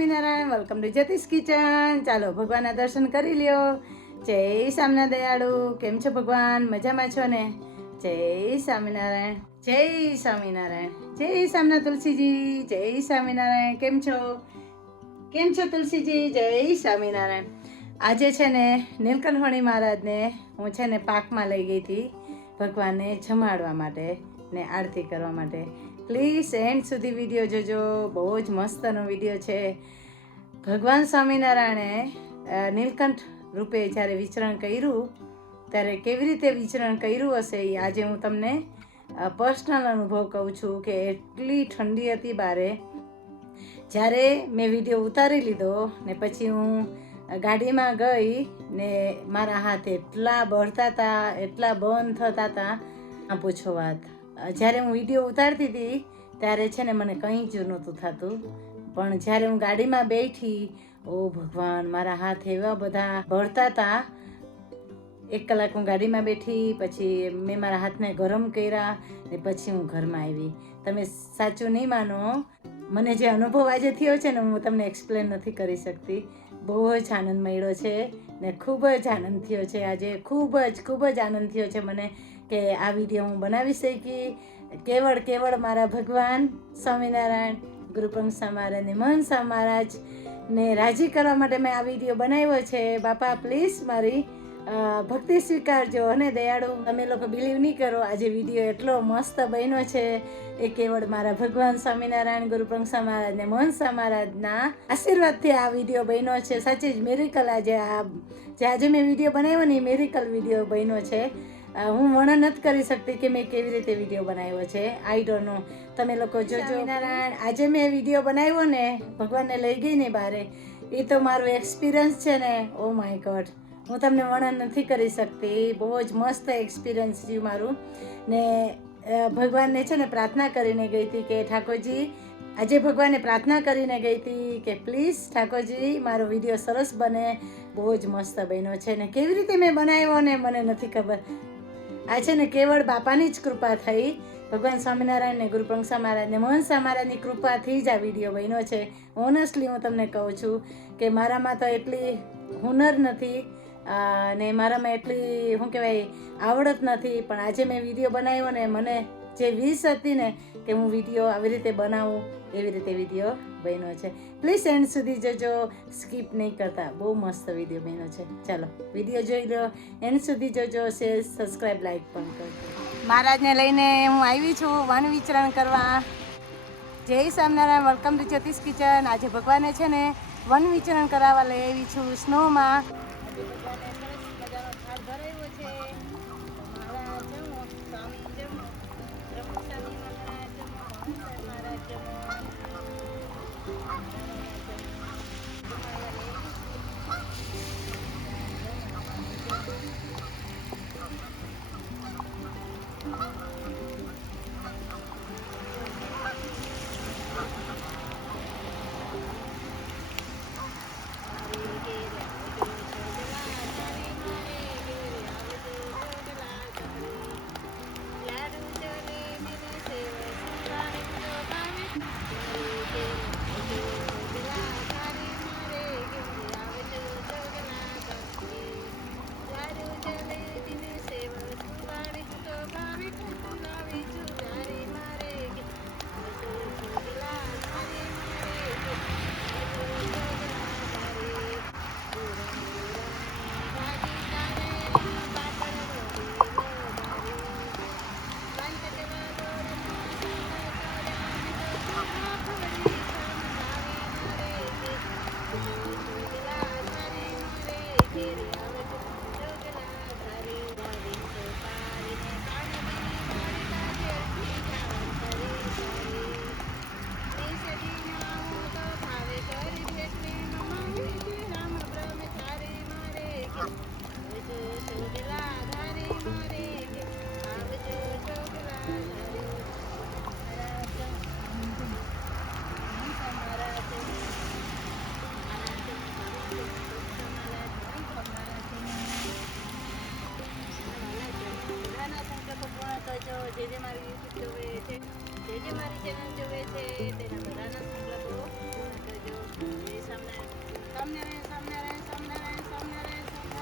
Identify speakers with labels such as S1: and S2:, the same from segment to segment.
S1: Swaminarayan welcome to Jyotish kitchen. ચાલો ભગવાનના દર્શન કરી લ્યો. જય સામના દયાળુ. કેમ છો ભગવાન? મજામાં છો ને? જય સ્વામિનારાયણ. જય સ્વામિનારાયણ. જય સામના તુલસીજી. જય સ્વામિનારાયણ. કેમ છો? કેમ છો તુલસીજી? જય સ્વામિનારાયણ. આજે છે ને નીલકંઠવણી મહારાજને હું છે ને પાકમાં લઈ ગઈ હતી ભગવાનને જમાડવા માટે ને આરતી કરવા માટે. પ્લીઝ એન્ડ સુધી વીડિયો જોજો. બહુ જ મસ્તનો વીડિયો છે. ભગવાન સ્વામિનારાયણે નીલકંઠ રૂપે જ્યારે વિચરણ કર્યું, ત્યારે કેવી રીતે વિચરણ કર્યું હશે એ આજે હું તમને પર્સનલ અનુભવ કહું છું કે એટલી ઠંડી હતી બારે. જ્યારે મેં વીડિયો ઉતારી લીધો ને પછી હું ગાડીમાં ગઈ ને મારા હાથ એટલા બળતા હતા, એટલા બંધ થતા હતા, આ પૂછો વાત. જ્યારે હું વીડિયો ઉતારતી હતી, ત્યારે છે ને મને કંઈ જ નહોતું થતું. પણ જ્યારે હું ગાડીમાં બેઠી, ઓ ભગવાન, મારા હાથ એવા બધા ભળતા હતા એક કલાક હું ગાડીમાં બેઠી, પછી મેં મારા હાથને ગરમ કર્યા ને પછી હું ઘરમાં આવી. તમે સાચું નહીં માનો. મને જે અનુભવ આજે થયો છે ને, હું તમને એક્સપ્લેન નથી કરી શકતી. બહુ જ આનંદ મળ્યો છે ને ખૂબ જ આનંદ થયો છે. આજે ખૂબ જ ખૂબ જ આનંદ થયો છે મને કે આ વીડિયો હું બનાવી શકી. કેવળ કેવળ મારા ભગવાન સ્વામિનારાયણ ગુરુપંસા સામારા ને મહન સામારાજ ને રાજી કરવા માટે મેં આ વીડિયો બનાવ્યો છે. બાપા પ્લીઝ મારી ભક્તિ સ્વીકારજો અને દયાળુ. તમે લોકો બિલીવ નહીં કરો, આજે વીડિયો એટલો મસ્ત બન્યો છે એ કેવળ મારા ભગવાન સ્વામિનારાયણ ગુરુપંસા મહારાજ ને મોહન મહારાજના આશીર્વાદથી આ વીડિયો બન્યો છે. સાચી જ મેરિકલ આજે આ, જે આજે મેં વીડિયો બનાવ્યો ને એ મેરિકલ વીડિયો બન્યો છે. હું વર્ણન નથી કરી શકતી કે મેં કેવી રીતે વીડિયો બનાવ્યો છે. આઈ ડોન્ટ નો તમે લોકો જોજો. નારાયણ આજે મેં વીડિયો બનાવ્યો ને ભગવાનને લઈ ગઈ ને બારે એ તો મારો એક્સપિરિયન્સ છે ને ઓ માય ગોડ હું તમને વર્ણન નથી કરી શકતી. બહુ જ મસ્ત એક્સપિરિયન્સ રહ્યું મારું. ને ભગવાનને છે ને પ્રાર્થના કરીને ગઈ હતી કે ઠાકોરજી આજે ભગવાને પ્રાર્થના કરીને ગઈ હતી કે પ્લીઝ ઠાકોરજી મારો વીડિયો સરસ બને. બહુ જ મસ્ત બન્યો છે ને. કેવી રીતે મેં બનાવ્યો ને મને નથી ખબર. આ છે ને કેવળ બાપાની જ કૃપા થઈ. ભગવાન સ્વામિનારાયણ ને ગુરુપંસા મહારાજ ને મોહનસા મહારાજની કૃપાથી જ આ વીડિયો બન્યો છે. ઓનેસ્ટલી હું તમને કહું છું કે મારામાં તો એટલી હુનર નથી ને મારામાં એટલી, શું કહેવાય, આવડત નથી. પણ આજે મેં વીડિયો બનાવ્યો ને, મને જે વીસ હતી ને, કે હું વીડિયો આવી રીતે બનાવું, એવી રીતે વીડિયો બન્યો છે. પ્લીઝ એન્ડ સુધી જજો. સ્કીપ નહીં કરતા. બહુ મસ્ત વીડિયો બન્યો છે. ચાલો વીડિયો જોઈ લો. એન્ડ સુધી જોજો. શેર સબસ્ક્રાઈબ લાઈક પણ કરજો. મહારાજને લઈને હું આવી છું વન વિચરણ કરવા. જય Swaminarayan. Welcome to Jyotish kitchen આજે ભગવાને છે ને વન વિચરણ કરાવવા લઈ આવી છું સ્નોમાં. Thank ભગવાને સરસ મજાનો જે મારી યુટ્યુબ જોવે છે જે જે મારી ચેનલ જોવે છે તેના બધાના સંકલ્પો પૂર્ણ કરજો જય સ્વામિનારાયણ સ્વામિનારાયણ સ્વામિનારાયણ સ્વામિનારાયણ સ્વામિનારાયણ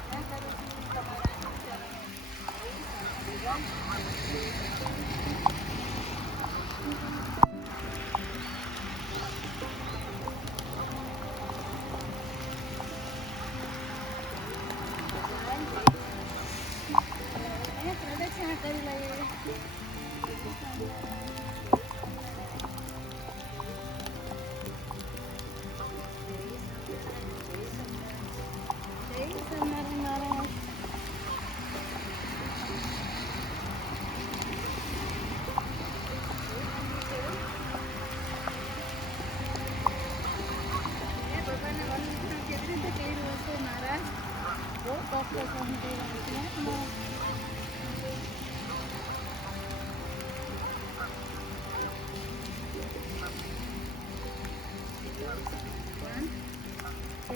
S1: Thank you.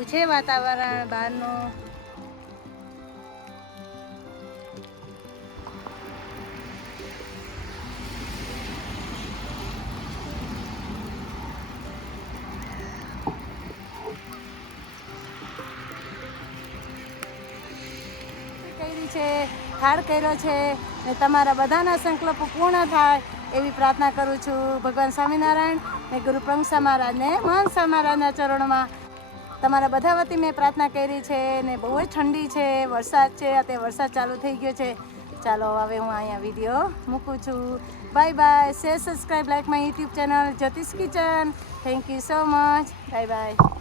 S1: આવું છે વાતાવરણ, બહારનું? કરી છે ઠાર કર્યો છે ને તમારા બધાના સંકલ્પો પૂર્ણ થાય એવી પ્રાર્થના કરું છું. ભગવાન સ્વામિનારાયણ ને ગુરુ પ્રંગસા મહારાજને મહંત સ્વામી મહારાજના ચરણોમાં તમારા બધા વતી મેં પ્રાર્થના કરી છે ને બહુ જ ઠંડી છે, વરસાદ છે અત્યારે વરસાદ ચાલુ થઈ ગયો છે. ચાલો હવે હું અહીંયા વીડિયો મૂકું છું. Bye bye share subscribe like my YouTube channel Jyotish kitchen thank you so much bye bye